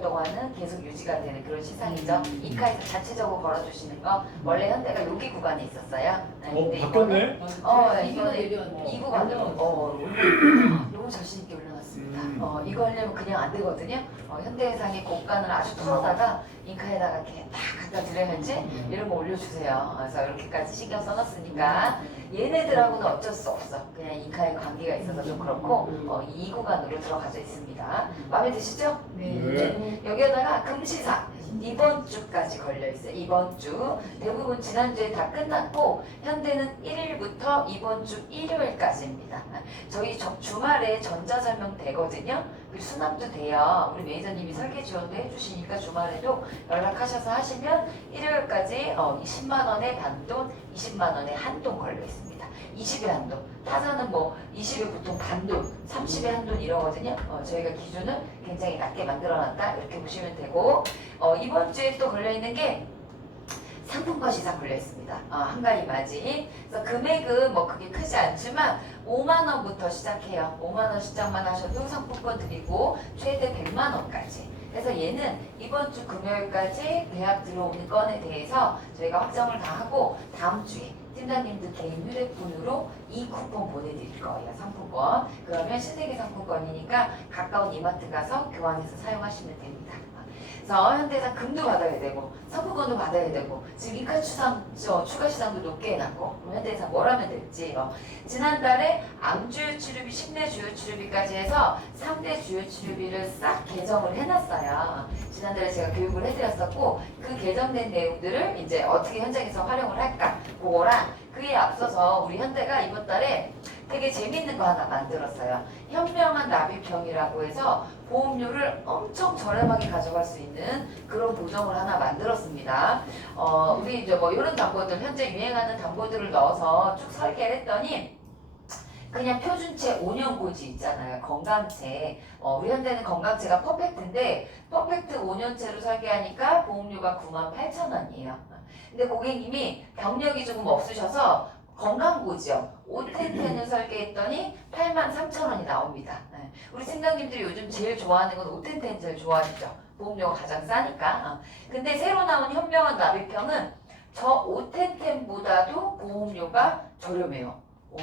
6개월 동안은 계속 유지가 되는 그런 시상이죠. 이카에서 자체적으로 걸어주시는 거 원래 현대가 여기 구간에 있었어요. 근데 바뀌었네? 이거는 내려왔네. 이 구간으로 너무 자신 있게 올려놨습니다. 이거 하려면 그냥 안 되거든요. 현대해상의 곡간을 아주 털어다가 잉카에다가 이렇게 딱 갖다 드려야지 이런 거 올려주세요. 그래서 이렇게까지 신경 써놨으니까 얘네들하고는 어쩔 수 없어. 그냥 잉카에 관계가 있어서 좀 그렇고 이 구간으로 들어가져 있습니다. 마음에 드시죠? 네. 여기에다가 금시사 이번 주까지 걸려있어요. 이번 주 대부분 지난주에 다 끝났고 현대는 1일부터 이번 주 일요일까지입니다. 저희 주말에 전자설명 되거든요. 그리고 수납도 돼요. 우리 매니저님이 설계 지원도 해주시니까 주말에도 연락하셔서 하시면 일요일까지 10만원의 반돈, 20만원의 한돈 걸려있습니다. 20의 한돈. 타사는 뭐 20에 보통 반돈, 30의 한돈 이러거든요. 저희가 기준을 굉장히 낮게 만들어놨다 이렇게 보시면 되고 이번 주에 또 걸려있는 게 상품권 시상 걸려있습니다. 한가위 맞이. 그래서 금액은 뭐 그게 크지 않지만 5만원부터 시작해요. 5만원 시작만 하셔도 상품권 드리고 최대 100만원까지. 그래서 얘는 이번 주 금요일까지 계약 들어오는 건에 대해서 저희가 확정을 다 하고 다음 주에 팀장님들 개인 휴대폰으로 이 쿠폰 보내드릴 거예요. 상품권. 그러면 신세계 상품권이니까 가까운 이마트 가서 교환해서 사용하시면 됩니다. 그래서 현대해상 금도 받아야 되고 상품권도 받아야 되고 지금 이카 추가 시장도 높게 해놨고 현대해상 뭘 하면 될지 지난달에 암주요 치료비, 식내 주요 치료비까지 해서 3대 주요 치료비를 싹 개정을 해놨어요. 지난달에 제가 교육을 해드렸었고 그 개정된 내용들을 이제 어떻게 현장에서 활용을 할까 그거랑 그에 앞서서 우리 현대가 이번 달에 되게 재밌는 거 하나 만들었어요. 현명한 납입형이라고 해서 보험료를 엄청 저렴하게 가져갈 수 있는 그런 보정을 하나 만들었습니다. 우리 이제 뭐 이런 담보들 현재 유행하는 담보들을 넣어서 쭉 설계를 했더니 그냥 표준체 5년 고지 있잖아요. 건강체. 우리 현대는 건강체가 퍼펙트인데 퍼펙트 5년체로 설계하니까 보험료가 98,000원이에요. 근데 고객님이 경력이 조금 없으셔서 건강보지요. 5텐텐을 설계했더니 83,000원이 나옵니다. 우리 팀장님들이 요즘 제일 좋아하는 건 5텐텐 제일 좋아하시죠. 보험료가 가장 싸니까. 근데 새로 나온 현명한 납입형은 저 5텐텐보다도 보험료가 저렴해요.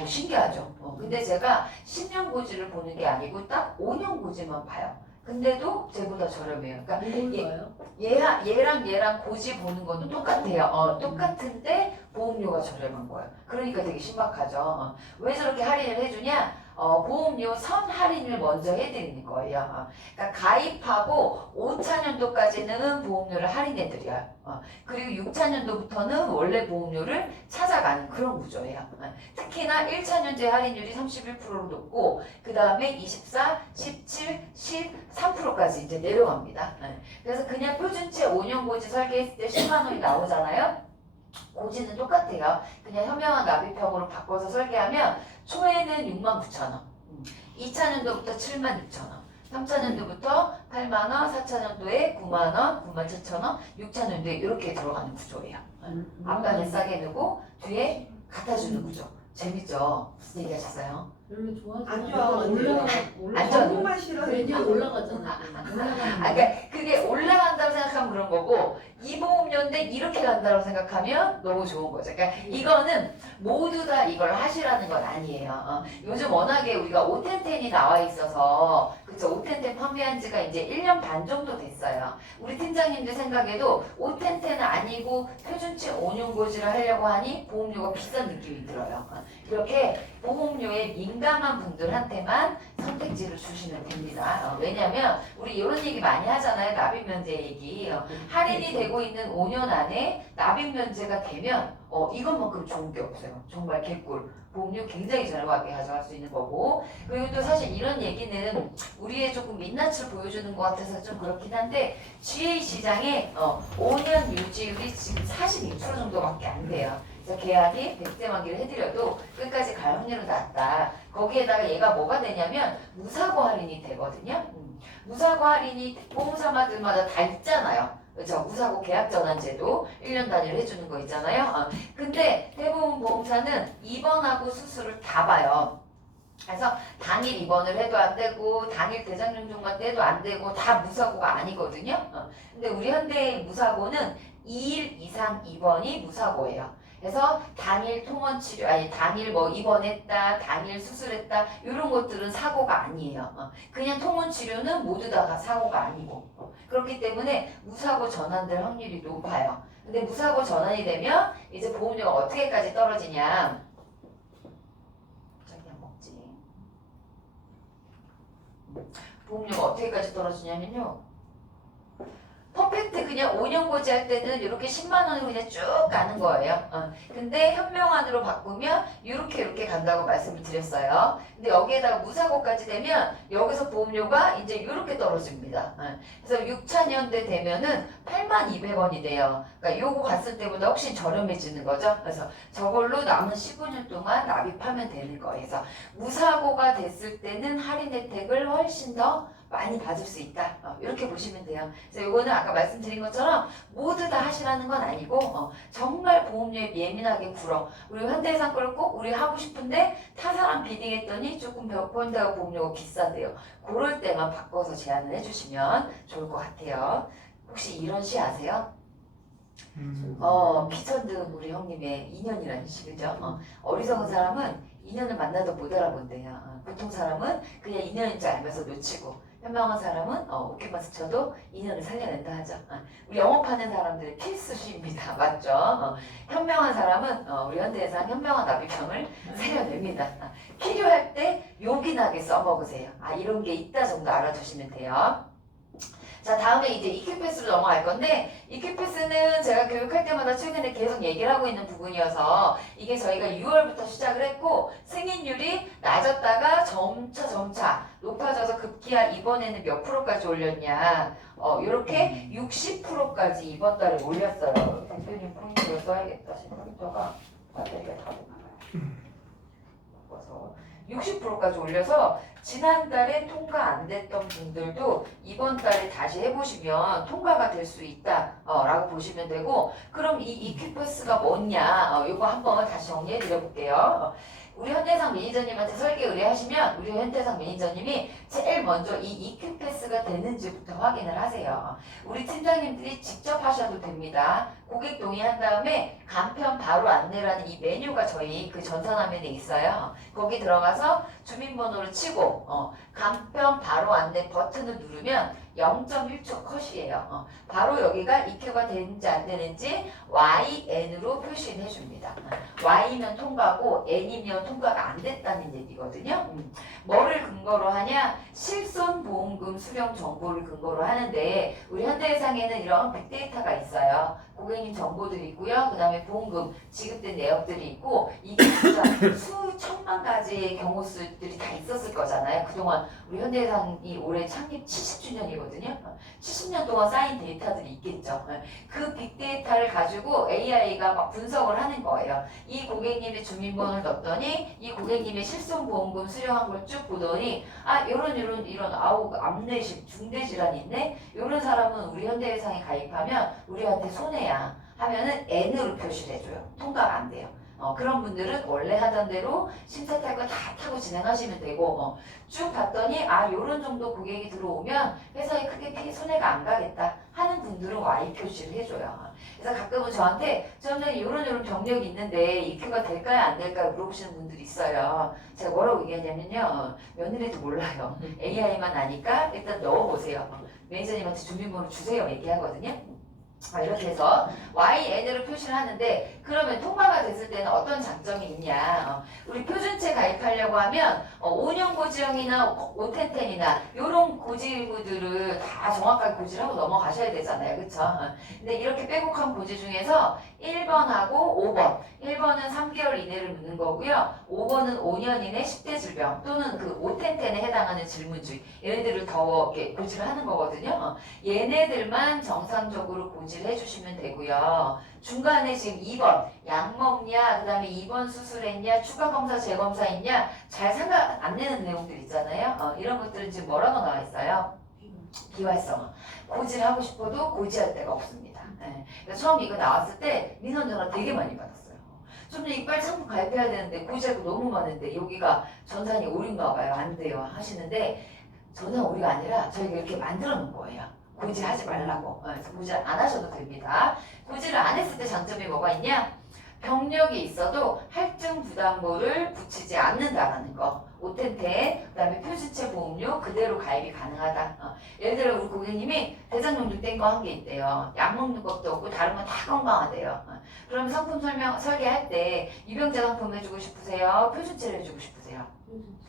신기하죠. 근데 제가 10년 고지를 보는 게 아니고 딱 5년 고지만 봐요. 근데도 쟤보다 저렴해요. 그러니까 얘랑 고지 보는 거는 똑같아요. 똑같은데 보험료가 저렴한 거예요. 그러니까 되게 신박하죠. 왜 저렇게 할인을 해주냐? 보험료 선 할인을 먼저 해드리는 거예요. 그러니까 가입하고 5차년도까지는 보험료를 할인해드려요. 그리고 6차년도부터는 원래 보험료를 찾아가는 그런 구조예요. 특히나 1차년제 할인율이 31%로 높고 그 다음에 24, 17, 13%까지 이제 내려갑니다. 그래서 그냥 표준체 5년 고지 설계했을 때 10만 원이 나오잖아요. 고지는 똑같아요. 그냥 현명한 납입형으로 바꿔서 설계하면 초에는 69,000원, 2차년도부터 76,000원, 3차년도부터 8만원, 4차년도에 9만원, 97,000원, 6차년도에 이렇게 들어가는 구조예요. 앞단에 싸게 두고 뒤에 갖다주는 구조. 재밌죠? 무슨 얘기 하셨어요? 별로 좋아하지 안 좋아. 안전. 너무만 싫어. 왜냐 올라가잖아. 그러니까 그게 올라간다고 생각하면 그런 거고 이 보험료인데 이렇게 간다고 생각하면 너무 좋은 거죠. 그러니까 이거는 모두 다 이걸 하시라는 건 아니에요. 요즘 워낙에 우리가 5텐텐이 나와 있어서 그쵸 5텐텐 판매한 지가 이제 1년 반 정도 됐어요. 우리 팀장님들 생각에도 5텐텐은 아니고 표준치 5년 고지를 하려고 하니 보험료가 비싼 느낌이 들어요. 이렇게 보험료에 민감한 분들한테만 선택지를 주시면 됩니다. 왜냐면 우리 이런 얘기 많이 하잖아요. 납입면제 얘기. 할인이 되고 있는 5년 안에 납입면제가 되면 이것만큼 좋은 게 없어요. 정말 개꿀. 보험료 굉장히 저렴하게 가져갈 수 있는 거고 그리고 또 사실 이런 얘기는 우리의 조금 민낯을 보여주는 것 같아서 좀 그렇긴 한데 GA 시장에 5년 유지율이 지금 42% 정도밖에 안 돼요. 그래서 계약이 100대 만기를 해드려도 끝까지 갈 확률은 낮다. 거기에다가 얘가 뭐가 되냐면 무사고 할인이 되거든요. 무사고 할인이 보험사마들마다 다 있잖아요. 그렇죠? 무사고 계약 전환제도 1년 단위로 해주는 거 있잖아요. 근데 대부분 보험사는 입원하고 수술을 다 봐요. 그래서 당일 입원을 해도 안 되고 당일 대장증후군 때도 안 되고 다 무사고가 아니거든요. 근데 우리 현대의 무사고는 2일 이상 입원이 무사고예요. 그래서 당일 통원 치료, 아니 당일 뭐 입원했다, 당일 수술했다 이런 것들은 사고가 아니에요. 그냥 통원 치료는 모두 다 사고가 아니고 그렇기 때문에 무사고 전환될 확률이 높아요. 근데 무사고 전환이 되면 이제 보험료가 어떻게까지 떨어지냐? 자기 안 먹지. 보험료가 어떻게까지 떨어지냐면요. 퍼펙트 그냥 5년 고지할 때는 이렇게 10만 원으로 그냥 쭉 가는 거예요. 근데 현명한으로 바꾸면 이렇게 간다고 말씀을 드렸어요. 근데 여기에다가 무사고까지 되면 여기서 보험료가 이제 이렇게 떨어집니다. 그래서 6차년대 되면은 82,200원이 돼요. 그러니까 요거 갔을 때보다 훨씬 저렴해지는 거죠. 그래서 저걸로 남은 15년 동안 납입하면 되는 거예요. 그래서 무사고가 됐을 때는 할인 혜택을 훨씬 더 많이 받을 수 있다. 이렇게 보시면 돼요. 그래서 이거는 아까 말씀드린 것처럼 모두 다 하시라는 건 아니고 정말 보험료에 예민하게 굴어. 우리 현대해상 거를 꼭 우리 하고 싶은데 타사랑 비딩했더니 조금 현대가 보험료가 비싸대요. 그럴 때만 바꿔서 제안을 해주시면 좋을 것 같아요. 혹시 이런 시 아세요? 피천등 우리 형님의 인연이라는 시, 그죠? 어리석은 사람은 인연을 만나도 못 알아본대요. 보통 사람은 그냥 인연인 줄 알면서 놓치고 현명한 사람은 오케만 스쳐도 인연을 살려낸다 하죠. 우리 영업하는 사람들의 필수시입니다. 맞죠? 현명한 사람은 우리 현대해상 현명한 납입형을 살려냅니다. 필요할 때 요긴하게 써먹으세요. 이런 게 있다 정도 알아두시면 돼요. 자, 다음에 이제 EQ패스로 넘어갈 건데 EQ패스는 제가 교육할 때마다 최근에 계속 얘기를 하고 있는 부분이어서 이게 저희가 6월부터 시작을 했고 승인율이 낮았다가 점차 높아져서 급기야 이번에는 몇 프로까지 올렸냐 이렇게 60%까지 이번 달에 올렸어요. 대표님 포인트를 써야겠다. 포인터가 배터리가 다 됐나봐요. 60%까지 올려서 지난달에 통과 안 됐던 분들도 이번 달에 다시 해보시면 통과가 될 수 있다 라고 보시면 되고 그럼 이 EQ패스가 뭐냐 이거 한번 다시 정리해 드려 볼게요. 우리 현대해상 매니저님한테 설계 의뢰하시면 우리 현대해상 매니저님이 제일 먼저 이 EQ패스가 되는지부터 확인을 하세요. 우리 팀장님들이 직접 하셔도 됩니다. 고객 동의한 다음에 간편 바로 안내라는 이 메뉴가 저희 그 전산화면에 있어요. 거기 들어가서 주민번호를 치고 간편 바로 안내 버튼을 누르면 0.1초 컷이에요. 바로 여기가 EQ가 되는지 안 되는지 YN으로 표시를 해줍니다. Y면 통과고 N이면 통과가 안 됐다는 얘기거든요. 뭐를 근거로 하냐? 실손보험금 수령 정보를 근거로 하는데 우리 현대해상에는 이런 빅데이터가 있어요. 고객님 정보들이 있고요. 그 다음에 보험금 지급된 내역들이 있고 이게 진짜 수천만 가지의 경우 수들이 다 있었을 거잖아요. 그동안 우리 현대해상이 올해 창립 70주년이거든요. 70년 동안 쌓인 데이터들이 있겠죠. 그 빅데이터를 가지고 AI가 막 분석을 하는 거예요. 이 고객님의 주민번호를 넣었더니 이 고객님의 실손보험금 수령한 걸 쭉 보더니 이런 암내식 중대질환이 있네. 이런 사람은 우리 현대해상에 가입하면 우리한테 손해야 하면은 N으로 표시를 해줘요. 통과가 안 돼요. 그런 분들은 원래 하던 대로 심사 탈 거 다 타고 진행하시면 되고 쭉 봤더니 요런 정도 고객이 들어오면 회사에 크게 손해가 안 가겠다 하는 분들은 Y 표시를 해줘요. 그래서 가끔은 저는 요런 병력이 있는데 EQ가 될까요 안 될까요 물어보시는 분들이 있어요. 제가 뭐라고 얘기하냐면요. 며느리도 몰라요. AI만 아니까 일단 넣어보세요. 매니저님한테 주민번호 주세요 얘기하거든요. 이렇게 해서 YN으로 표시를 하는데 그러면 통과가 됐을 때는 어떤 장점이 있냐 우리 표준체 가입하려고 하면 5년 고지형이나 5텐텐이나 이런 고지구들을 다 정확하게 고지를 하고 넘어가셔야 되잖아요. 그쵸? 근데 이렇게 빼곡한 고지 중에서 1번하고 5번 1번은 3개월 이내를 묻는 거고요. 5번은 5년 이내 10대 질병 또는 그 5텐텐에 해당하는 질문주의 얘네들을 더 이렇게 고지를 하는 거거든요. 얘네들만 정상적으로 고지를 해주시면 되고요. 중간에 지금 2번 약 먹냐 그 다음에 2번 수술했냐 추가 검사 재검사 있냐 잘 생각 안 내는 내용들 있잖아요. 이런 것들은 지금 뭐라고 나와 있어요? 비활성화. 고지를 하고 싶어도 고지할 데가 없습니다. 그래서 처음 이거 나왔을 때 민원 전화 되게 많이 받았어요. 좀 전에 이빨 상품 가입해야 되는데 고지할 거 너무 많은데 여기가 전산이 오류인가 봐요. 안 돼요. 하시는데 전산 오류가 아니라 저희가 이렇게 만들어 놓은 거예요. 고지하지 말라고. 그래서 고지를 안 하셔도 됩니다. 고지를 안 했을 때 장점이 뭐가 있냐? 병력이 있어도 할증 부담보를 붙이지 않는다라는 거. 오텐텐, 그 다음에 표준체 보험료 그대로 가입이 가능하다. 예를 들어 우리 고객님이 대장염증 뗀 거 한 게 있대요. 약 먹는 것도 없고 다른 건 다 건강하대요. 그럼 상품 설계할 때 유병자 상품 해주고 싶으세요? 표준체를 해주고 싶으세요?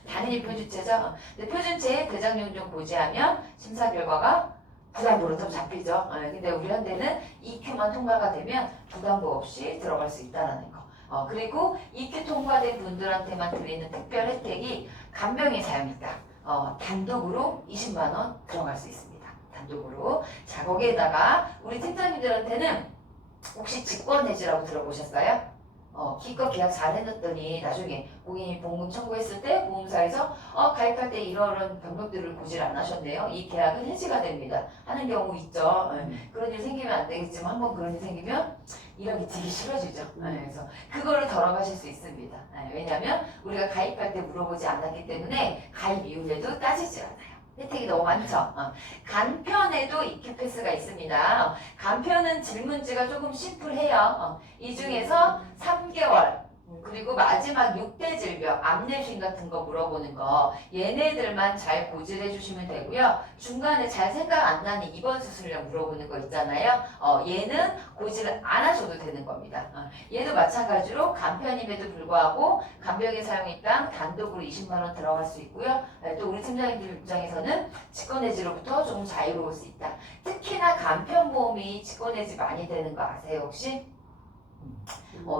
당연히 표준체죠. 근데 표준체에 대장염증 고지하면 심사 결과가 부담보로 좀 잡히죠. 근데 우리 현대는 EQ만 통과가 되면 부담보 없이 들어갈 수 있다는 거. 그리고 EQ 통과된 분들한테만 드리는 특별 혜택이 간병인 사용이다. 단독으로 20만 원 들어갈 수 있습니다. 단독으로. 자, 거기에다가 우리 팀장님들한테는 혹시 직권해지라고 들어보셨어요? 기껏 계약 잘 해놨더니 나중에 고객님이 보험금 청구했을 때 보험사에서 가입할 때 이런 병력들을 고지를 안 하셨네요. 이 계약은 해지가 됩니다. 하는 경우 있죠. 그런 일 생기면 안 되겠지만 한번 그런 일 생기면 이력이 되게 싫어지죠. 그래서 그거를 덜어가실 수 있습니다. 왜냐하면 우리가 가입할 때 물어보지 않았기 때문에 가입 이후에도 따지지 않아요. 혜택이 너무 많죠. 간편에도 EQ 패스가 있습니다. 간편은 질문지가 조금 심플해요. 이 중에서 3개월 그리고 마지막 6대 질병, 암내심 같은 거 물어보는 거 얘네들만 잘 고지를 해주시면 되고요. 중간에 잘 생각 안 나는 입원 수술량 물어보는 거 있잖아요. 얘는 고지를 안 하셔도 되는 겁니다. 얘도 마찬가지로 간편임에도 불구하고 간병인 사용일당 단독으로 20만 원 들어갈 수 있고요. 또 우리 팀장님들 입장에서는 직권해지로부터 조금 자유로울 수 있다. 특히나 간편보험이 직권해지 많이 되는 거 아세요 혹시?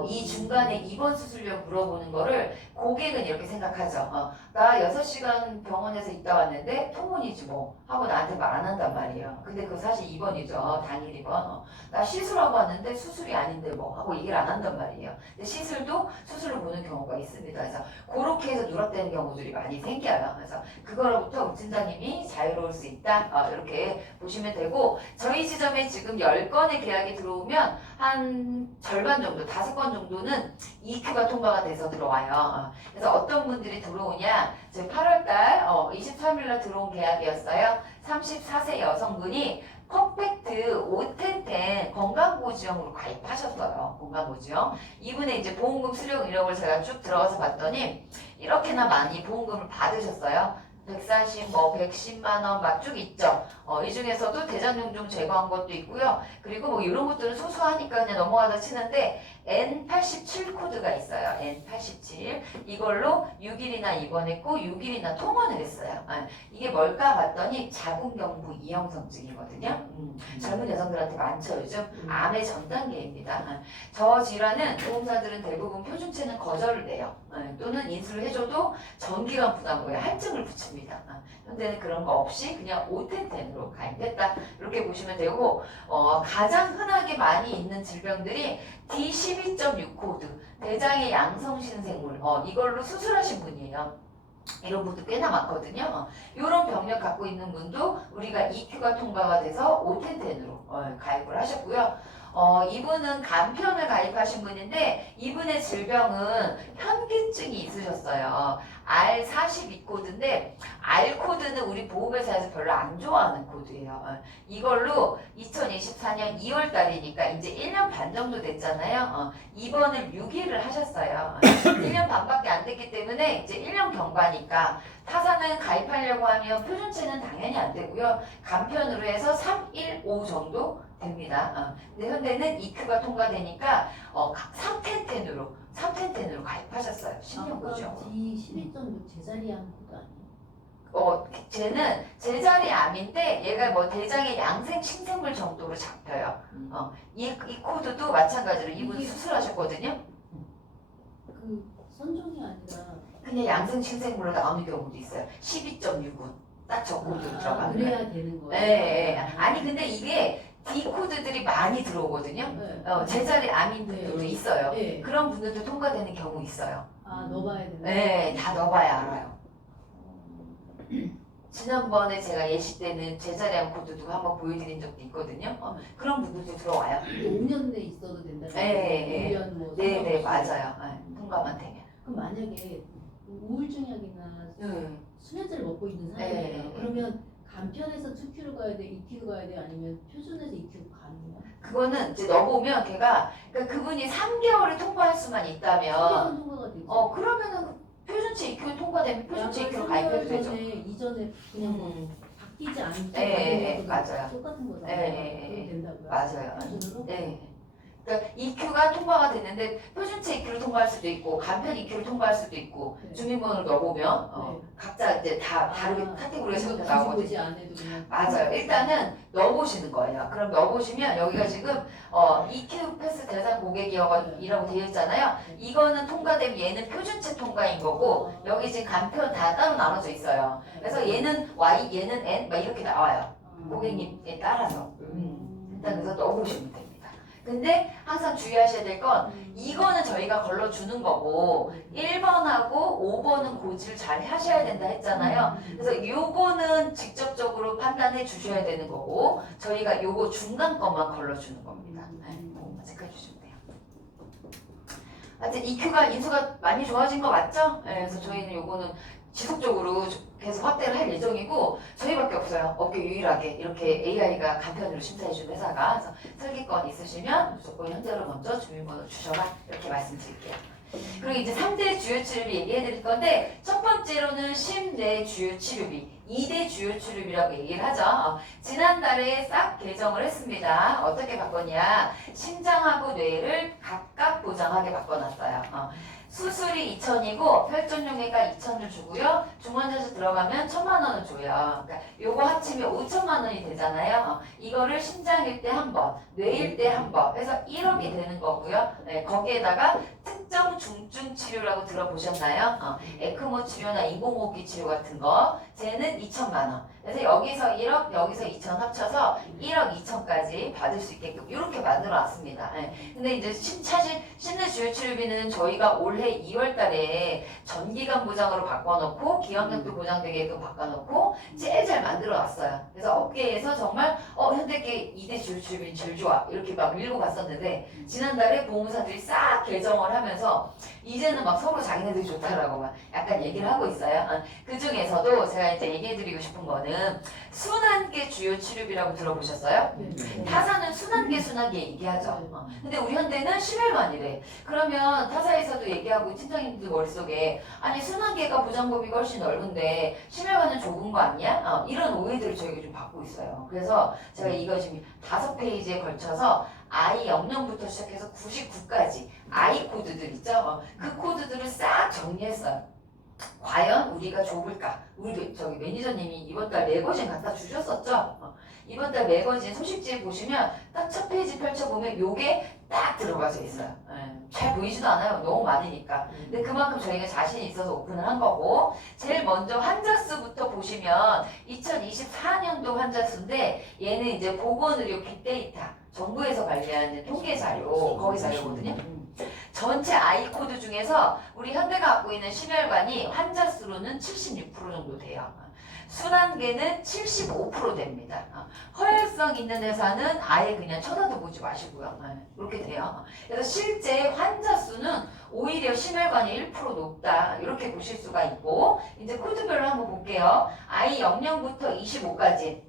이 중간에 입원 수술료 물어보는 거를 고객은 이렇게 생각하죠. 나 6시간 병원에서 있다 왔는데 통원이지 뭐 하고 나한테 말 안 한단 말이에요. 근데 그거 사실 입원이죠. 당일 입원. 나 시술하고 왔는데 수술이 아닌데 뭐 하고 얘기를 안 한단 말이에요. 근데 시술도 수술로 보는 경우가 있습니다. 그래서 그렇게 해서 누락되는 경우들이 많이 생겨요. 그래서 그거로부터 우리 팀장님이 자유로울 수 있다. 이렇게 보시면 되고 저희 지점에 지금 10건의 계약이 들어오면 한 절반 정도, 5건 정도는 EQ가 통과가 돼서 들어와요. 그래서 어떤 분들이 들어오냐, 지금 8월달 23일날 들어온 계약이었어요. 34세 여성분이 퍼펙트 오텐텐 건강보지형으로 가입하셨어요. 건강보지형. 이분의 이제 보험금 수령 이력을 제가 쭉 들어가서 봤더니 이렇게나 많이 보험금을 받으셨어요. 140, 110만 원 막 쭉 있죠. 이 중에서도 대장염증 제거한 것도 있고요. 그리고 뭐 이런 것들은 소소하니까 그냥 넘어가다 치는데 N87 코드가 있어요. N87. 이걸로 6일이나 입원했고 6일이나 통원을 했어요. 이게 뭘까 봤더니 자궁경부 이형성증이거든요. 젊은 여성들한테 많죠. 요즘 암의 전 단계입니다. 저 질환은 보험사들은 대부분 표준체는 거절을 해요. 또는 인수를 해줘도 전기간 부담보에 할증을 붙입니다. 현대는 그런 거 없이 그냥 오텐텐으로 가입했다. 이렇게 보시면 되고 가장 흔하게 많이 있는 질병들이 D12.6 코드, 대장의 양성신생물 이걸로 수술하신 분이에요. 이런 분도 꽤나 많거든요. 이런 병력 갖고 있는 분도 우리가 EQ가 통과가 돼서 오텐텐으로 가입을 하셨고요. 이분은 간편을 가입하신 분인데 이분의 질병은 현기증이 있으셨어요. R42 코드인데 R 코드는 우리 보험회사에서 별로 안 좋아하는 코드예요. 이걸로 2024년 2월 달이니까 이제 1년 반 정도 됐잖아요. 입원을 6일을 하셨어요. 1년 반밖에 안 됐기 때문에 이제 1년 경과니까 타사는 가입하려고 하면 표준체는 당연히 안 되고요. 간편으로 해서 3, 1, 5 정도 됩니다. 근데 현대는 EQ가 통과되니까 3텐텐으로 가입하셨어요. 10년 거죠. D12.6 제자리 암 코드 아니에요? 쟤는 제자리 암인데 얘가 뭐 대장의 양생 신생물 정도로 잡혀요. 이 코드도 마찬가지로 이분 수술하셨거든요. 그 선종이 아니라 그냥 양생 신생물로 나오는 경우도 있어요. 12.6은 딱 저 코드로 들어가는 거예요. 그래야 되는 거예요. 네. 아니 근데 이게 D 코드들이 많이 들어오거든요. 네. 제자리 암인 분들도 네. 있어요. 네. 그런 분들도 통과되는 경우 있어요. 넣어봐야 되나? 네, 다 넣어봐야 알아요. 지난번에 제가 예시 때는 제자리한 코드도 한번 보여드린 적도 있거든요. 그런 분들도 들어와요. 5년 내에 있어도 된다. 네, 5년 뭐. 네네 상관없이. 맞아요. 통과만 되면. 그럼 만약에 우울증약이나 수면제를 먹고 있는 사람이에요. 네. 그러면 간편해서 2Q를 가야 돼, 2Q 가야 돼, 아니면 표준에서 2Q 가능해요? 그거는 이제 넣어보면 걔가 그러니까 그분이 3개월을 통과할 수만 있다면 통과가 되지. 그러면은 표준치 2q 통과되면 표준치 2q로 가입해도 되죠. 이전에 그냥 뭐 바뀌지 않게 네, 맞아요. 똑같은 거잖아요. 네, 그럼 된다고요? 맞아요. 표준으로? 네. 그러니까 EQ가 통과가 됐는데 표준치 EQ를 통과할 수도 있고 간편 EQ를 통과할 수도 있고 네. 주민번호를 넣어보면 네. 각자 이제 다 다르게 카테고리가 이거 잡혀 굳이 나오거든요. 보지 않아도 그냥. 맞아요. 일단은 넣어보시는 거예요. 그럼 넣어보시면 여기가 지금 EQ 패스 대상 고객이라고 되어 있잖아요. 이거는 통과되면 얘는 표준체 통과인 거고 여기 지금 간편 다 따로 나눠져 있어요. 그래서 얘는 Y, 얘는 N 막 이렇게 나와요. 고객님에 따라서. 일단 그래서 넣어보시면 됩니다. 근데 항상 주의하셔야 될 건 이거는 저희가 걸러주는 거고 1번하고 5번은 고지를 잘 하셔야 된다 했잖아요. 그래서 요거는 직접적으로 판단해 주셔야 되는 거고 저희가 요거 중간 것만 걸러주는 겁니다. 그거만 체크해 주시면 돼요. 하여튼 EQ가 인수가 많이 좋아진 거 맞죠? 네, 그래서 저희는 요거는 지속적으로 계속 확대를 할 예정이고 저희밖에 없어요. 업계 유일하게 이렇게 AI가 간편으로 심사해주는 회사가. 그래서 설계권 있으시면 무조건 현재로 먼저 주민번호 주셔라 이렇게 말씀드릴게요. 그리고 이제 3대 주요 치료비 얘기해 드릴 건데 첫 번째로는 심내 주요 치료비 2대 주요 치료비라고 얘기를 하죠. 지난달에 싹 개정을 했습니다. 어떻게 바꿨냐. 심장하고 뇌를 각각 보장하게 바꿔놨어요. 수술이 2,000이고 혈전용액가 2,000을 주고요. 중환자실 들어가면 1,000만 원을 줘요. 그러니까 요거 합치면 5천만 원이 되잖아요. 이거를 심장일 때 한 번, 뇌일 때 한 번 해서 1억이 되는 거고요. 네, 거기에다가 특정 중증 치료라고 들어보셨나요? 에크모 치료나 인공호흡기 치료 같은 거 쟤는 2천만 원. 그래서 여기서 1억, 여기서 2천 합쳐서 1억 2천까지 받을 수 있게끔 이렇게 만들어놨습니다. 근데 이제 사실 심내 주요 치료비는 저희가 올해 2월 달에 전기간 보장으로 바꿔놓고 기억력도 보장되게끔 바꿔놓고 제일 잘 만들어놨어요. 그래서 업계에서 정말 현대계 2대 주요 치료비는 제일 좋아 이렇게 막 밀고 갔었는데 지난달에 보험사들이 싹 개정을 하면서 이제는 막 서로 자기네들이 좋다라고 막 약간 얘기를 하고 있어요. 그 중에서도 제가 이제 얘기해드리고 싶은 거는 순환계 주요 치료비라고 들어보셨어요? 타사는 순환계 얘기하죠. 근데 우리 현대는 심혈관이래. 그러면 타사에서도 얘기하고 팀장님들 머릿속에 아니 순환계가 보장범위가 훨씬 넓은데 심혈관은 좁은 거 아니야? 이런 오해들을 저희가 좀 받고 있어요. 그래서 제가 이거 지금 5페이지에 걸쳐서 I00부터 시작해서 99까지 I 코드들 있죠? 그 코드들을 싹 정리했어요. 과연 우리가 좁을까? 우리 저기 매니저님이 이번 달 매거진 갖다 주셨었죠? 이번 달 매거진 소식지에 보시면 딱 첫 페이지 펼쳐보면 요게 딱 들어가져 있어요. 잘 보이지도 않아요. 너무 많으니까. 근데 그만큼 저희가 자신이 있어서 오픈을 한 거고 제일 먼저 환자 수부터 보시면 2024년도 환자 수인데 얘는 이제 보건의료 빅데이터 정부에서 관리하는 통계 자료 거기 자료거든요. 전체 I 코드 중에서 우리 현대가 갖고 있는 심혈관이 환자 수로는 76% 정도 돼요. 순환계는 75% 됩니다. 허혈성 있는 회사는 아예 그냥 쳐다도 보지 마시고요. 이렇게 돼요. 그래서 실제 환자 수는 오히려 심혈관이 1% 높다. 이렇게 보실 수가 있고 이제 코드별로 한번 볼게요. I00부터 25까지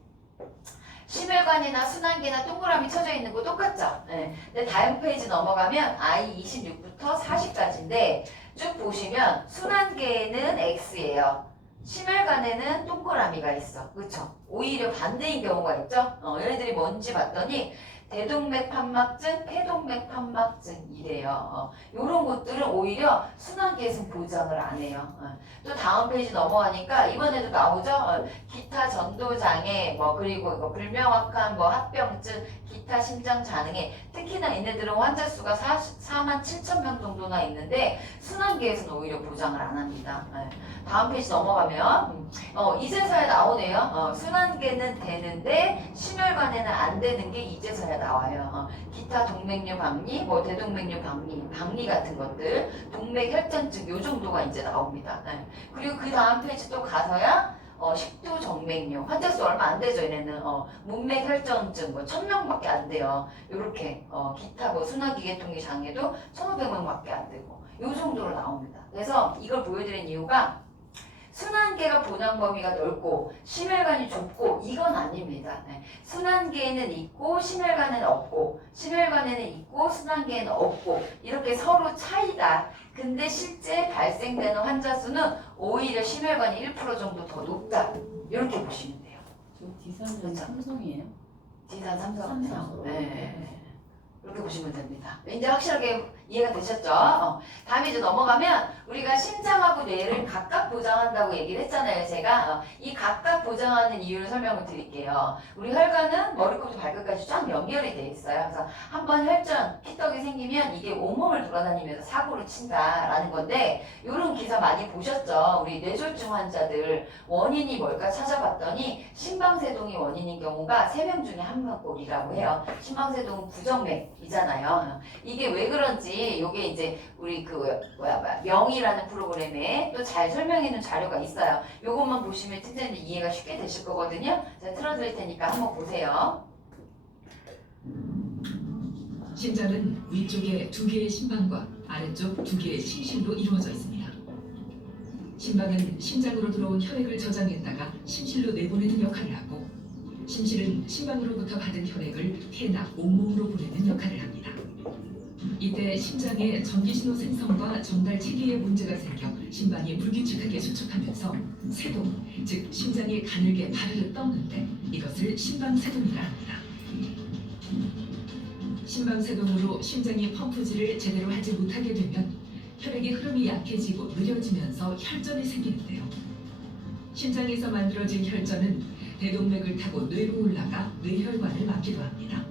심혈관이나 순환계나 동그라미 쳐져 있는 거 똑같죠? 근데 다음 페이지 넘어가면 I26부터 40까지인데 쭉 보시면 순환계에는 X예요. 심혈관에는 동그라미가 있어. 그쵸? 오히려 반대인 경우가 있죠? 얘네들이 뭔지 봤더니 대동맥 판막증, 폐동맥 판막증 이래요. 이런 것들은 오히려 순환계에서는 보장을 안 해요. 또 다음 페이지 넘어가니까 이번에도 나오죠. 기타 전도장애, 그리고 이거 불명확한 합병증, 기타 심장잔응애. 특히나 얘네들은 환자 수가 4만 7천 명 정도나 있는데 순환계에서는 오히려 보장을 안 합니다. 다음 페이지 넘어가면 이제서야 나오네요. 순환계는 되는데 심혈관에는 안 되는 게 이제서야 나와요. 기타 동맥류 박리, 대동맥류 박리 같은 것들, 동맥 혈전증 요 정도가 이제 나옵니다. 그리고 그 다음 페이지 또 가서야 식도정맥류 환자 수 얼마 안 되죠. 얘네는 문맥 혈전증 뭐 1000명밖에 안 돼요. 요렇게 기타 뭐 순환기계통기 장애도 1500명밖에 안 되고 요 정도로 나옵니다. 그래서 이걸 보여드린 이유가 순환계가 본향 범위가 넓고 심혈관이 좁고 이건 아닙니다. 네. 순환계에는 있고 심혈관에는 없고 심혈관에는 있고 순환계에는 없고 이렇게 서로 차이다. 근데 실제 발생되는 환자 수는 오히려 심혈관이 1% 정도 더 높다. 이렇게 보시면 돼요. 저 디산은 그렇죠. 삼성이에요? 지산 삼성. 삼성이요. 네. 이렇게 보시면 됩니다. 이제 확실하게 이해가 되셨죠? 다음에 이제 넘어가면 우리가 심장하고 뇌를 각각 보장한다고 얘기를 했잖아요. 제가 이 각각 보장하는 이유를 설명을 드릴게요. 우리 혈관은 머리부터 발끝까지 쫙 연결이 돼 있어요. 그래서 한번 혈전, 피떡이 생기면 이게 온몸을 돌아다니면서 사고를 친다라는 건데 이런 기사 많이 보셨죠? 우리 뇌졸중 환자들 원인이 뭘까 찾아봤더니 심방세동이 원인인 경우가 3명 중에 1명꼴이라고 해요. 심방세동은 부정맥이잖아요. 이게 왜 그런지 요게 이제 우리 명이라는 프로그램에 또 잘 설명해놓은 자료가 있어요. 요것만 보시면 팀장님 이해가 쉽게 되실 거거든요. 제가 틀어드릴 테니까 한번 보세요. 심장은 위쪽에 2개의 심방과 아래쪽 2개의 심실로 이루어져 있습니다. 심방은 심장으로 들어온 혈액을 저장했다가 심실로 내보내는 역할을 하고 심실은 심방으로부터 받은 혈액을 폐나 온몸으로 보내는 역할을 합니다. 이때 심장에 전기신호 생성과 전달 체계에 문제가 생겨 심방이 불규칙하게 수축하면서 세동, 즉 심장이 가늘게 바르르 떴는데 이것을 심방세동이라 합니다. 심방세동으로 심장이 펌프질을 제대로 하지 못하게 되면 혈액의 흐름이 약해지고 느려지면서 혈전이 생기는데요. 심장에서 만들어진 혈전은 대동맥을 타고 뇌로 올라가 뇌혈관을 막기도 합니다.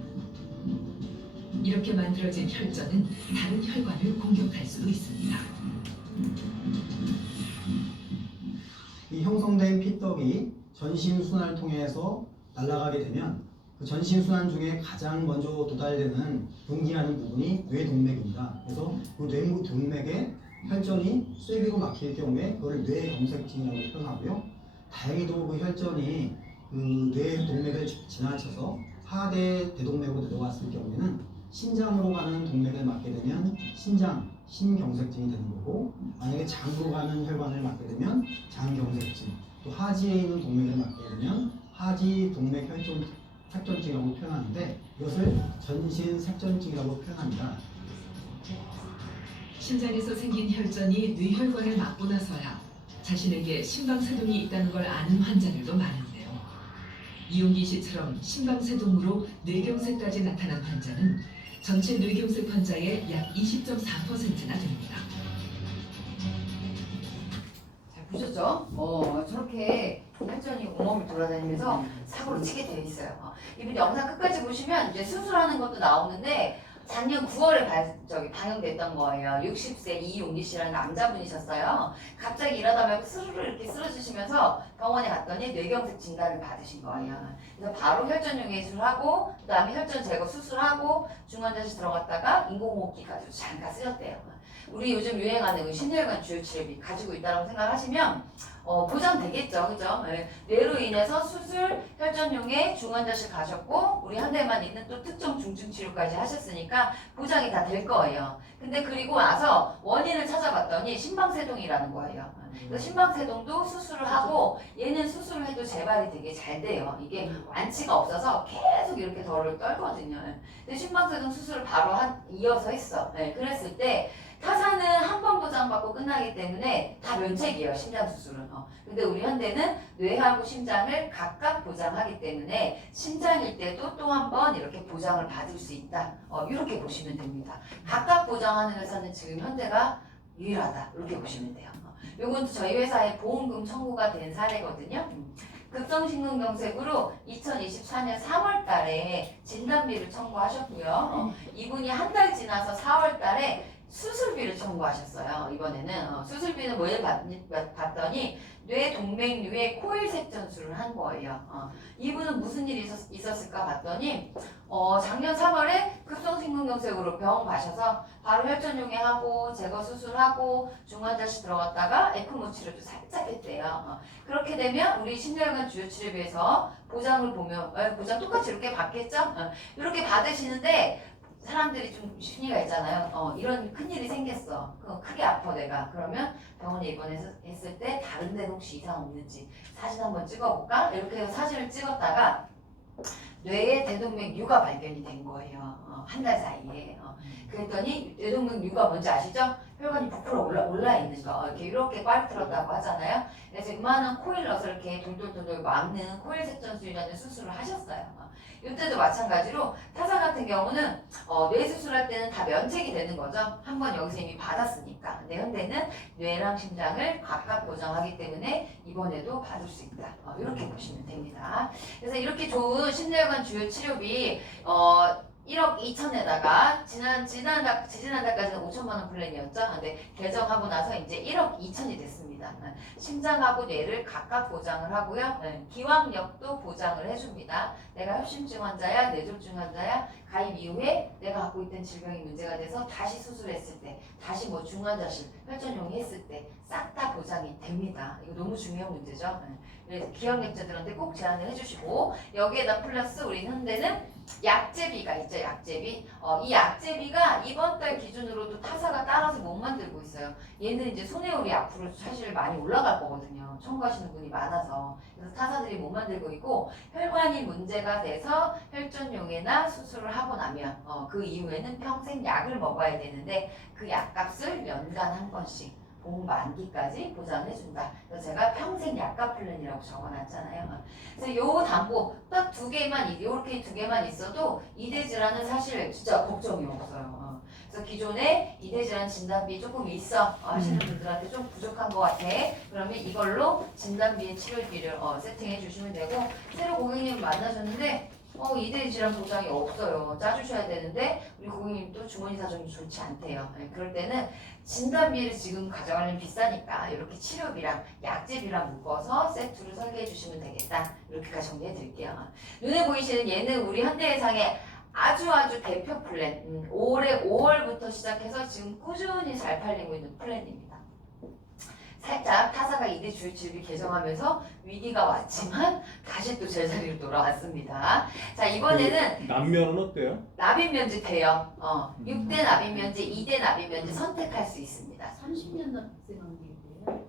이렇게 만들어진 혈전은 다른 혈관을 공격할 수도 있습니다. 이 형성된 피떡이 전신순환을 통해서 날아가게 되면 그 전신순환 중에 가장 먼저 도달되는 분기하는 부분이 뇌동맥입니다. 그래서 그 뇌동맥에 혈전이 쐐기로 막힐 경우에 그걸 뇌경색증이라고 표현하고요. 다행히도 그 혈전이 그 뇌동맥을 지나쳐서 하대 대동맥으로 들어갔을 경우에는 신장으로 가는 동맥을 막게 되면 신경색증이 되는 거고, 만약에 장으로 가는 혈관을 막게 되면 장경색증, 또 하지에 있는 동맥을 막게 되면 하지 동맥 색전증이라고 표현하는데 이것을 전신색전증이라고 표현합니다. 심장에서 생긴 혈전이 뇌혈관을 막고 나서야 자신에게 심방세동이 있다는 걸 아는 환자들도 많은데요. 이용기 씨처럼 심방세동으로 뇌경색까지 나타난 환자는 전체 뇌경색 환자의 약 20.4%나 됩니다. 잘 보셨죠? 저렇게 혈전이 온몸을 돌아다니면서 사고를 치게 되어 있어요. 이분 영상 끝까지 보시면 이제 수술하는 것도 나오는데 작년 9월에 방영됐던 거예요. 60세 이용기 씨라는 남자분이셨어요. 갑자기 일하다 말고 스르르 이렇게 쓰러지시면서 병원에 갔더니 뇌경색 진단을 받으신 거예요. 그래서 바로 혈전용 예술하고 그다음에 혈전 제거 수술하고 중환자실 들어갔다가 인공호흡기 가지고 잠깐 쓰셨대요. 우리 요즘 유행하는 그 신혈관 주요치료비 가지고 있다고 생각하시면 보장되겠죠, 그죠? 네. 뇌로 인해서 수술, 혈전용에 중환자실 가셨고 우리 한 대만 있는 또 특정 중증 치료까지 하셨으니까 보장이 다 될 거예요. 근데 그리고 나서 원인을 찾아봤더니 심방세동이라는 거예요. 그래서 심방세동도 수술을 하고 얘는 수술을 해도 재발이 되게 잘 돼요. 이게 완치가 없어서 계속 이렇게 덜을 떨거든요. 근데 심방세동 수술을 바로 이어서 했어. 네, 그랬을 때 타사는 한 번 보장받고 끝나기 때문에 다 면책이에요. 심장 수술은. 근데 우리 현대는 뇌하고 심장을 각각 보장하기 때문에 심장일 때도 또 한 번 이렇게 보장을 받을 수 있다. 이렇게 보시면 됩니다. 각각 보장하는 회사는 지금 현대가 유일하다. 이렇게 보시면 돼요. 요건 저희 회사에 보험금 청구가 된 사례거든요. 급성심근경색으로 2024년 4월 달에 진단비를 청구하셨고요. 이분이 한 달 지나서 4월 달에 수술비를 청구하셨어요. 이번에는 수술비는 뭐에 봤더니 뇌동맥류의 코일 색전술을 한 거예요. 이분은 무슨 일이 있었을까 봤더니 작년 3월에 급성심근경색으로 병원 가셔서 바로 혈전용해 하고 제거 수술하고 중환자실 들어갔다가 에크모 치료도 살짝 했대요. 그렇게 되면 우리 심혈관 주요 치료비에서 보장을 보면 보장 똑같이 이렇게 받겠죠? 이렇게 받으시는데 사람들이 좀 심리가 있잖아요. 이런 큰일이 생겼어. 크게 아파 내가. 그러면 병원에 입원했을 때 다른 데는 혹시 이상 없는지 사진 한번 찍어볼까? 이렇게 해서 사진을 찍었다가 뇌에 대동맥류가 발견이 된 거예요. 한 달 사이에. 그랬더니 뇌동맥류가 뭔지 아시죠? 혈관이 부풀어 올라 있는 거. 이렇게 빨들었다고 하잖아요. 그래서 이만한 코일 넣어서 이렇게 돌돌돌돌 막는 코일 색전술이라는 수술을 하셨어요. 이때도 마찬가지로 타사 같은 경우는 뇌 수술할 때는 다 면책이 되는 거죠. 한번 여기서 이미 받았으니까. 근데 현대는 뇌랑 심장을 각각 보장하기 때문에 이번에도 받을 수 있다. 이렇게 보시면 됩니다. 그래서 이렇게 좋은 심혈관 주요 치료비 1억 2천에다가 지지난달까지는 5천만 원 플랜이었죠. 근데 개정하고 나서 이제 1억 2천이 됐습니다. 심장하고 뇌를 각각 보장을 하고요. 기왕력도 보장을 해줍니다. 내가 협심증 환자야, 뇌졸중 환자야, 가입 이후에 내가 갖고 있던 질병이 문제가 돼서 다시 수술했을 때, 다시 뭐 중환자실 혈전용이 했을 때 싹 다 보장이 됩니다. 이거 너무 중요한 문제죠. 그래서 기왕력자들한테 꼭 제안을 해주시고 여기에다 플러스 우리 현대는 약제비가 있죠. 약제비. 이 약제비가 이번 달 기준으로도 타사가 따라서 못 만들고 있어요. 얘는 이제 손해율이 앞으로 사실 많이 올라갈 거거든요. 청구하시는 분이 많아서. 그래서 타사들이 못 만들고 있고 혈관이 문제가 돼서 혈전용이나 수술을 하고 나면 그 이후에는 평생 약을 먹어야 되는데 그 약값을 연간 한 번씩 보험 만기까지 보장해준다. 그래서 제가 평생 약값 플랜이라고 적어놨잖아요. 그래서 요 담보 딱 두 개만 이렇게 두 개만 있어도 이대 질환은 사실 진짜 걱정이 없어요. 그래서 기존에 이대 질환 진단비 조금 있어 하시는 분들한테 좀 부족한 것 같아. 그러면 이걸로 진단비의 치료비를 세팅해 주시면 되고 새로 고객님 만나셨는데 이대 질환 보장이 없어요. 짜주셔야 되는데 우리 고객님 또 주머니 사정이 좋지 않대요. 그럴 때는 진단비를 지금 가져가려면 비싸니까 이렇게 치료비랑 약제비랑 묶어서 세트로 설계해 주시면 되겠다. 이렇게까지 정리해 드릴게요. 눈에 보이시는 얘는 우리 현대해상의 아주 대표 플랜. 올해 5월부터 시작해서 지금 꾸준히 잘 팔리고 있는 플랜입니다. 살짝 타사가 이대 주요 치료비 개정하면서 위기가 왔지만 다시 또 제자리로 돌아왔습니다. 자 이번에는 남면은 어때요? 납입 면제 돼요. 6대 납입 면제, 2대 납입 면제 선택할 수 있습니다. 30년 납세관 계세요?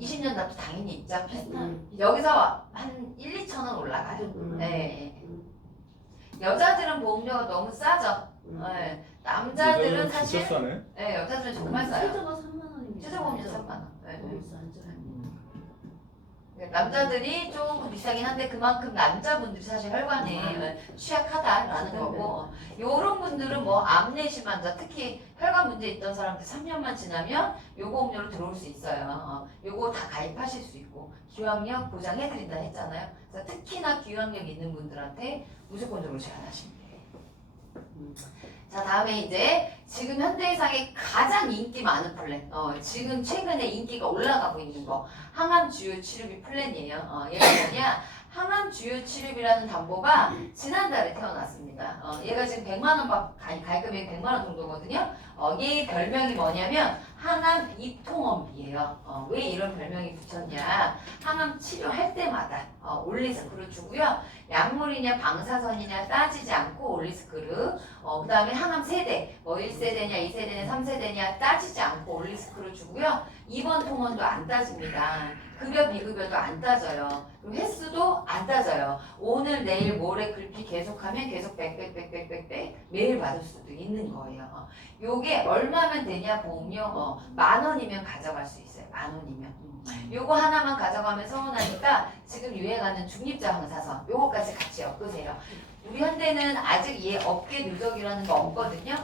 20년 납도 당연히 있죠. 비슷한 여기서 한 1, 2천 원 올라가요. 네. 여자들은 보험료가 너무 싸죠. 네. 남자들은 여자는 사실 진짜 싸네. 네, 여자들은 정말 싸요. 최저가 3만 원입니다. 최저 보험료 3만 원. 네. 너무 싸죠. 남자들이 조금 비싸긴 한데 그만큼 남자분들이 사실 혈관에 취약하다라는 거고 요런 분들은 뭐 암내심 환자 특히 혈관 문제 있던 사람들 3년만 지나면 요 보험료로 들어올 수 있어요. 요거 다 가입하실 수 있고 기왕력 보장해드린다 했잖아요. 그래서 특히나 기왕력 있는 분들한테 무조건적으로 제한하시면 돼요. 자 다음에 이제 지금 현대해상에 가장 인기 많은 플랜 지금 최근에 인기가 올라가고 있는 거 항암 주요 치료비 플랜이에요. 얘가 뭐냐 항암 주요 치료비라는 담보가 지난달에 태어났습니다. 얘가 지금 100만 원 가입금액이 100만 원 정도거든요. 얘 별명이 뭐냐면 항암 비통원비예요. 왜 이런 별명이 붙였냐 항암 치료할 때마다 올리스크를 주고요. 약물이냐 방사선이냐 따지지 않고 올리스크를 그 다음에 항암 세대 뭐 1세대냐 2세대냐 3세대냐 따지지 않고 올리스크를 주고요. 입원 통원도 안 따집니다. 급여 비급여도 안 따져요. 그리고 횟수도 안 따져요. 오늘 내일 모레 글피 계속하면 계속 빽빽빽빽빽 매일 받을 수도 있는 거예요. 요게 얼마면 되냐 보험료 10,000원이면 가져갈 수 있어요. 10,000원이면. 요거 하나만 가져가면 서운하니까 지금 유행하는 중립자 방사선 요거까지 같이 엮으세요. 우리 현대는 아직 얘 업계 누적이라는 거 없거든요.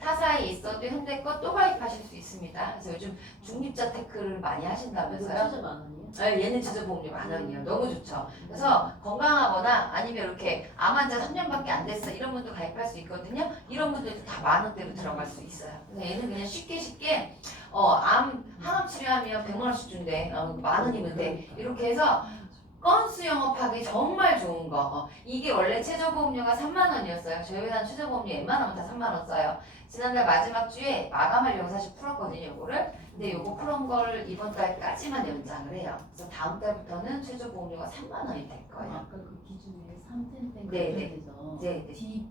타사에 있어도 현대 거 또 가입하실 수 있습니다. 그래서 요즘 중립자 테크를 많이 하신다면서요? 최저 만 원이요? 얘는 최저보험료 10,000원이에요. 너무 좋죠. 그래서 건강하거나 아니면 이렇게 암 환자 3년밖에 안 됐어 이런 분도 가입할 수 있거든요. 이런 분들도 다 10,000원대로 들어갈 수 있어요. 그래서 얘는 그냥 쉽게 항암 치료하면 100만원씩 준대. 10,000원이면 돼. 이렇게 해서 건수 영업하기 정말 좋은 거. 이게 원래 최저보험료가 30,000원이었어요. 저희 회사는 최저보험료 웬만하면 다 30,000원 써요. 지난달 마지막 주에 마감하려고 사실 풀었거든요, 요거를. 근데 요거 풀은 걸 이번 달까지만 연장을 해요. 그래서 다음 달부터는 최저보험료가 30,000원이 될 거예요. 아까 그 기준에 3텐땡 네, 관련해서 네, 네. D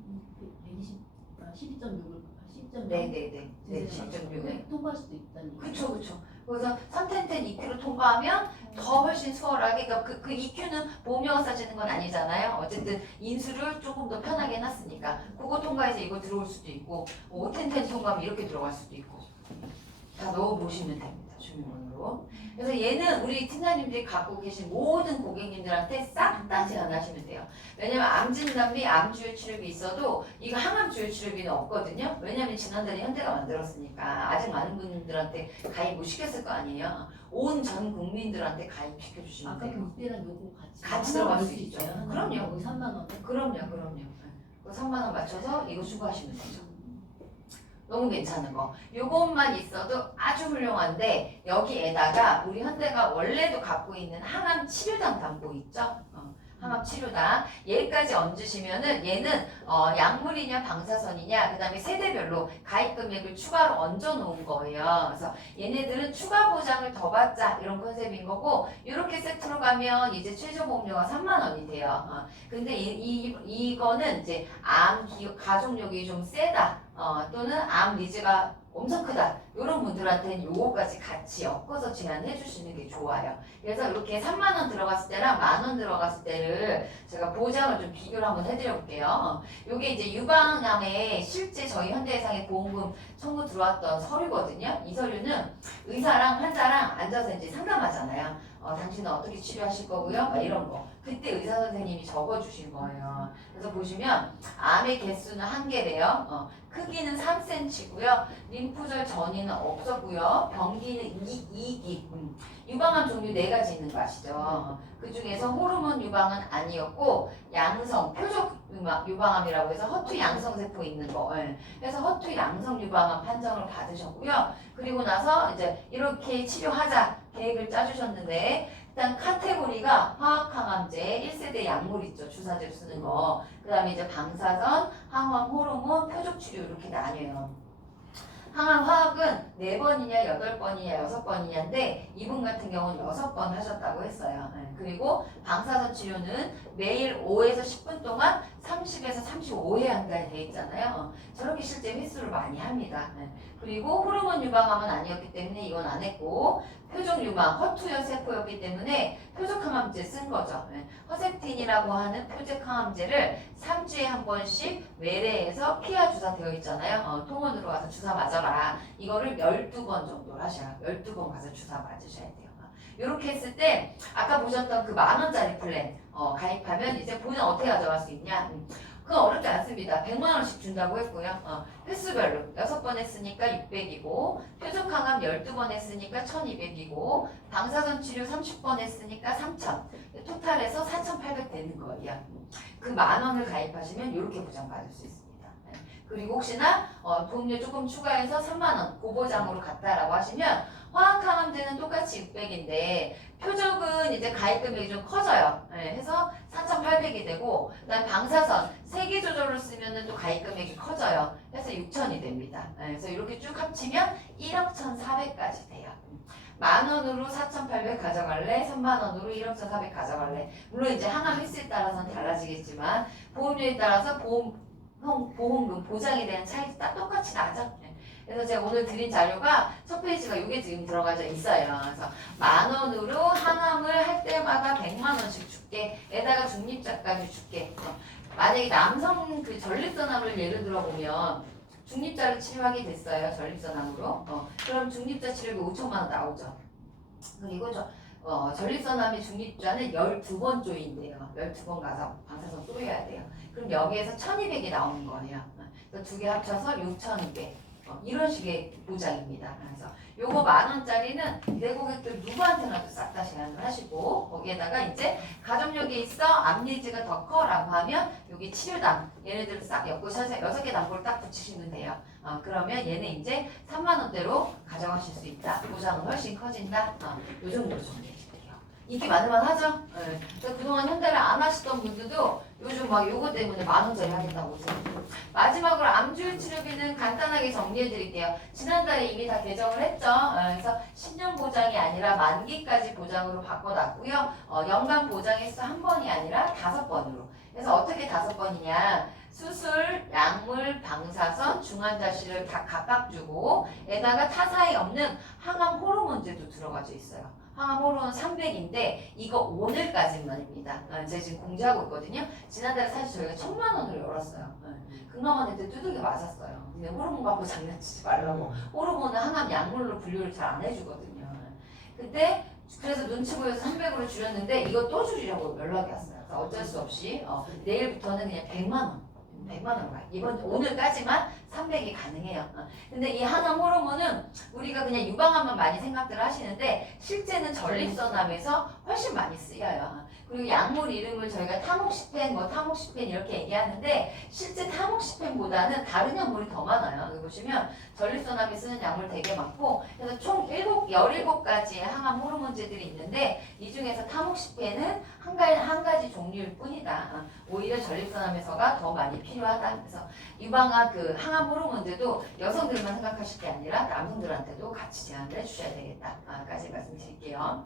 12.6을 10.6 네네네. 네, 10.6에. 통과할 수도 있다는 얘기죠. 그쵸. 그래서 3텐텐 EQ를 통과하면 더 훨씬 수월하게, 그러니까 그 EQ는 보험료가 싸지는 건 아니잖아요. 어쨌든 인수를 조금 더 편하게 해놨으니까. 그거 통과해서 이거 들어올 수도 있고, 5텐텐 통과하면 이렇게 들어갈 수도 있고. 다 넣어보시면 됩니다. 주민번호로. 그래서 얘는 우리 팀장님들이 갖고 계신 모든 고객님들한테 싹 다 제안하시면 돼요. 왜냐면 암 진단 및 암 주요 치료비 있어도 이거 항암 주요 치료비는 없거든요. 왜냐면 지난달에 현대가 만들었으니까 아직 많은 분들한테 가입 못 시켰을 거 아니에요. 온 전 국민들한테 가입시켜 주시면 아까 돼요. 그 이때랑 요거 같이 들어갈 수 있죠. 그럼요. 여기 3만 원. 그럼요. 그 3만 원 맞춰서 이거 추가하시면 되죠. 너무 괜찮은 거. 요것만 있어도 아주 훌륭한데 여기에다가 우리 현대가 원래도 갖고 있는 항암 치료당 담보 있죠? 항암 치료당 얘까지 얹으시면은 얘는 약물이냐 방사선이냐 그 다음에 세대별로 가입 금액을 추가로 얹어 놓은 거예요. 그래서 얘네들은 추가 보장을 더 받자 이런 컨셉인 거고 이렇게 세트로 가면 이제 최저 보험료가 3만 원이 돼요. 근데 이거는 이제 가족력이 좀 세다 또는 암 리즈가 엄청 크다 이런 분들한테는 요거까지 같이 엮어서 제안해 주시는 게 좋아요. 그래서 이렇게 3만 원 들어갔을 때랑 10,000원 들어갔을 때를 제가 보장을 좀 비교를 한번 해드려 볼게요. 요게 이제 유방암에 실제 저희 현대해상에 보험금 청구 들어왔던 서류거든요. 이 서류는 의사랑 환자랑 앉아서 이제 상담하잖아요. 당신은 어떻게 치료하실 거고요? 막 이런 거. 그때 의사 선생님이 적어주신 거예요. 그래서 보시면 암의 개수는 1개래요. 크기는 3cm고요. 림프절 전이는 없었고요. 병기는 2기. 유방암 종류 4가지 있는 거 아시죠? 그 중에서 호르몬 유방은 아니었고 양성, 표적 유방암이라고 해서 허투 양성세포 있는 거. 그래서 허투 양성 유방암 판정을 받으셨고요. 그리고 나서 이제 이렇게 치료하자 계획을 짜주셨는데 일단 카테고리가 화학항암제 1세대 약물 있죠. 주사제로 쓰는 거. 그 다음에 이제 방사선, 항암, 호르몬, 표적치료 이렇게 나뉘어요. 항암 화학은 4번이냐 8번이냐 6번이냐인데 이분 같은 경우는 6번 하셨다고 했어요. 그리고 방사선 치료는 매일 5에서 10분 동안 30에서 35회 한다고 되어 있잖아요. 저렇게 실제 횟수를 많이 합니다. 그리고 호르몬 유방암은 아니었기 때문에 이건 안 했고 표적 유방, 허투여 세포였기 때문에 표적 항암제 쓴 거죠. 허셉틴이라고 하는 표적 항암제를 3주에 한 번씩 외래에서 피하 주사 되어 있잖아요. 통원으로 가서 주사 맞아라. 이거를 12번 정도 하셔요. 12번 가서 주사 맞으셔야 돼요. 이렇게 했을 때 아까 보셨던 그 10,000원짜리 플랜 가입하면 이제 보장 어떻게 가져갈 수 있냐? 그건 어렵지 않습니다. 100만원씩 준다고 했고요. 횟수별로 6번 했으니까 600이고 표적 항암 12번 했으니까 1200이고 방사선 치료 30번 했으니까 3000 토탈해서 4800 되는 거예요. 그 10,000원을 가입하시면 이렇게 보장받을 수 있습니다. 그리고 혹시나 보험료 조금 추가해서 3만원 고보장으로 갔다라고 하시면 화학항암제는 똑같이 600인데 표적은 이제 가입 금액이 좀 커져요. 해서 4,800이 되고 그다음 방사선 세기 조절로 쓰면은 또 가입 금액이 커져요. 해서 6,000이 됩니다. 그래서 이렇게 쭉 합치면 1억 1,400까지 돼요. 10,000원으로 4,800 가져갈래? 3만원으로 1억 1,400 가져갈래? 물론 이제 항암 횟수에 따라서는 달라지겠지만 보험료에 따라서 보험금 보장에 대한 차이도 딱 똑같이 나죠. 그래서 제가 오늘 드린 자료가 첫 페이지가 이게 지금 들어가져 있어요. 그래서 10,000원으로 항암을 할 때마다 100만원씩 줄게. 에다가 중립자까지 줄게. 만약에 남성 그 전립선암을 예를 들어 보면 중립자를 치료하게 됐어요. 전립선암으로. 그럼 중립자 치료비 5천만 원 나오죠. 그리고 전립선암의 중립자는 12번 조인데요. 12번 가서 방사선 쏘여야 돼요. 그럼 여기에서 1200이 나오는 거예요. 그래서 두 개 합쳐서 6200. 이런 식의 보장입니다. 그래서 요거 10,000원짜리는 내 고객들 누구한테나도 싹 다 제한을 하시고 거기에다가 이제 가족력이 있어 암니즈가 더 커라고 하면 여기 치료당 얘네들을 싹 엮으셔서 6개 단골 딱 붙이시면 돼요. 그러면 얘는 이제 30,000원대로 가져가실 수 있다. 보장은 훨씬 커진다. 요 정도로 정리해주세요. 인기 많을만 하죠? 네. 그래서 그동안 현대를 안 하시던 분들도 요즘 막 요거 때문에 10,000원짜리 하겠다고 오세요. 마지막으로 암주율 치료비는 간단하게 정리해 드릴게요. 지난달에 이미 다 개정을 했죠. 그래서 10년 보장이 아니라 만기까지 보장으로 바꿔놨고요. 연간 보장에서 한 번이 아니라 5번으로. 그래서 어떻게 5번이냐. 수술, 약물, 방사선, 중환자실을 다 각각 주고 에다가 타사에 없는 항암 호르몬제도 들어가져 있어요. 항암 호르몬 300인데 이거 오늘까지만입니다. 제가 지금 공지하고 있거든요. 지난달에 사실 저희가 1,000,000원으로 열었어요. 극남원한테 두들겨 맞았어요. 근데 호르몬 갖고 장난치지 말라고. 호르몬은 항암 약물로 분류를 잘 안 해주거든요. 그때 그래서 눈치 보여서 300으로 줄였는데 이거 또 줄이라고 연락이 왔어요. 그래서 어쩔 수 없이 내일부터는 그냥 100만원. 100만원 가요. 오늘까지만 300이 가능해요. 근데 이 항암 호르몬은 우리가 그냥 유방암만 많이 생각들 하시는데 실제는 전립선암에서 훨씬 많이 쓰여요. 그리고 약물 이름을 저희가 타목시펜, 타목시펜 이렇게 얘기하는데 실제 타목시펜보다는 다른 약물이 더 많아요. 여기 보시면 전립선암에 쓰는 약물 되게 많고 그래서 총 17가지의 항암 호르몬제들이 있는데 이 중에서 타목시펜은 한 가지 종류일 뿐이다. 오히려 전립선암에서가 더 많이 필요하다. 그래서 유방암 그 항암 호르몬제도 여성들만 생각하실 게 아니라 남성들한테도 같이 제한을 해주셔야 되겠다. 까지 말씀드릴게요.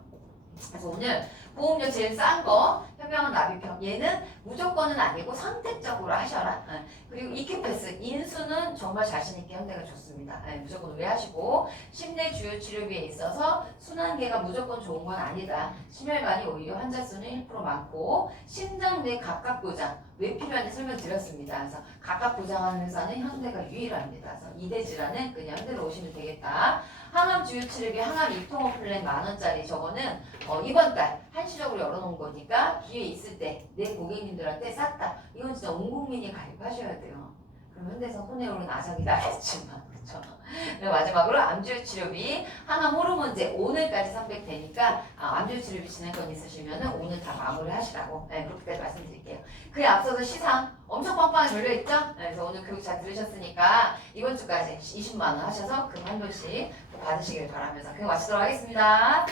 그래서 오늘 보험료 제일 싼 거 현명한 나비평 얘는 무조건은 아니고 선택적으로 하셔라. 그리고 이큐패스 인수는 정말 자신있게 현대가 좋습니다. 무조건 우회하시고 심내 주요 치료비에 있어서 순환계가 무조건 좋은 건 아니다. 심혈관이 오히려 환자 수는 1% 많고 심장 내 각각 보장 왜 필요한지 설명드렸습니다. 그래서 각각 보장하는 회사는 현대가 유일합니다. 그래서 이대질환은 그냥 현대로 오시면 되겠다. 항암 주요 치료비 항암 2통원 플랜 10,000원짜리 저거는 이번 달 한시적으로 열어놓은 거니까 기회 있을 때 내 고객님들한테 싹 다 이건 진짜 온 국민이 가입하셔야 돼요. 그럼 현대에서 손해오는 아삭이 나겠지만 그렇죠. 마지막으로 암주율 치료비 항암 호르몬제 오늘까지 300 되니까 암주율 치료비 진행권 있으시면은 오늘 다 마무리 하시라고 그렇게까지 말씀드릴게요. 그에 앞서서 시상 엄청 빵빵하게 걸려있죠? 그래서 오늘 교육 잘 들으셨으니까 이번 주까지 20만원 하셔서 그 한 돈씩 받으시길 바라면서 교육 마치도록 하겠습니다.